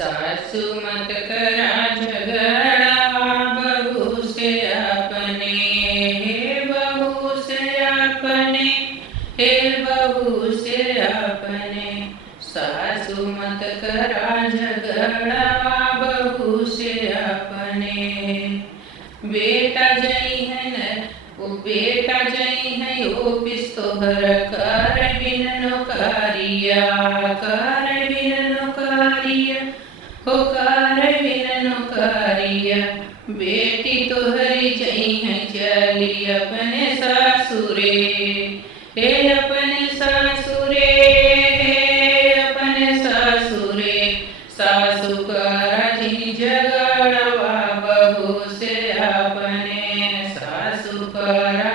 सासु मत करा झगड़ा बहू से अपने, हे बहू से अपने, हे बहू से अपने। सासु मत करा झगड़ा बहू से अपने। बेटा जई है न वो बेटा जई है ऑफिस तोहर कर बिन नौकरिया, कर बिन नौकरिया, हो कर बिन नौकरिया। बेटी तोहरी जई है चली अपने सासुरे, हे अपने सासुरे, हे अपने सासुरे। सासु करा जी झगड़वा बहू से अपने, सासु करा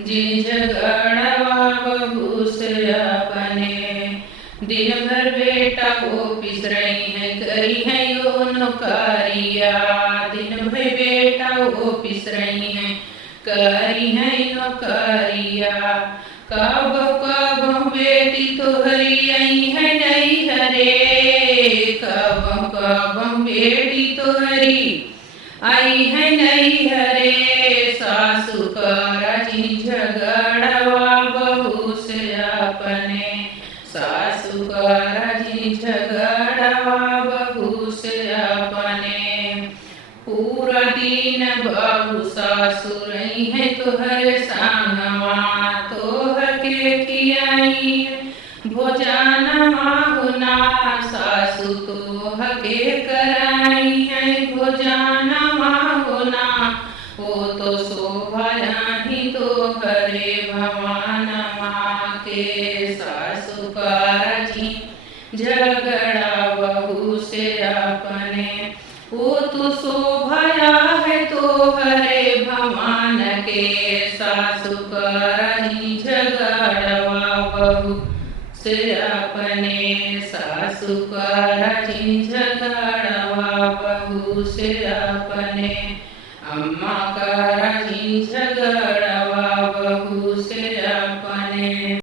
जी झगड़वा बहू से अपने। दिन भर बेटा ऑफिस रही है करी है यो नौकरिया, दिन भर बेटा ऑफिस रही है करी है नौकरिया। कब कब बेटी तोहरी आई है नहीं हरे, कब कब बेटी तोहरी आई है नहीं हरे। सासु करा जी झगड़वा बहू से अपने, सासु करा जी झगड़वा बहू से अपने। पूरा दिन बहू सासु रही है तोहर संगवा, तोहर के खियाई भोजनवा होना। सासु तोहर के कराई है भोजनवा होना। वो तो शोभा ही तोहरे भवानमा के। सासु करा जी झगड़ा बहू से अपने, वो तो शोभा है तोहरे भगवान के। सासु करा जी झगड़वा बहू से अपने, सासु करा जी झगड़वा बहू से अपने। अम्मा का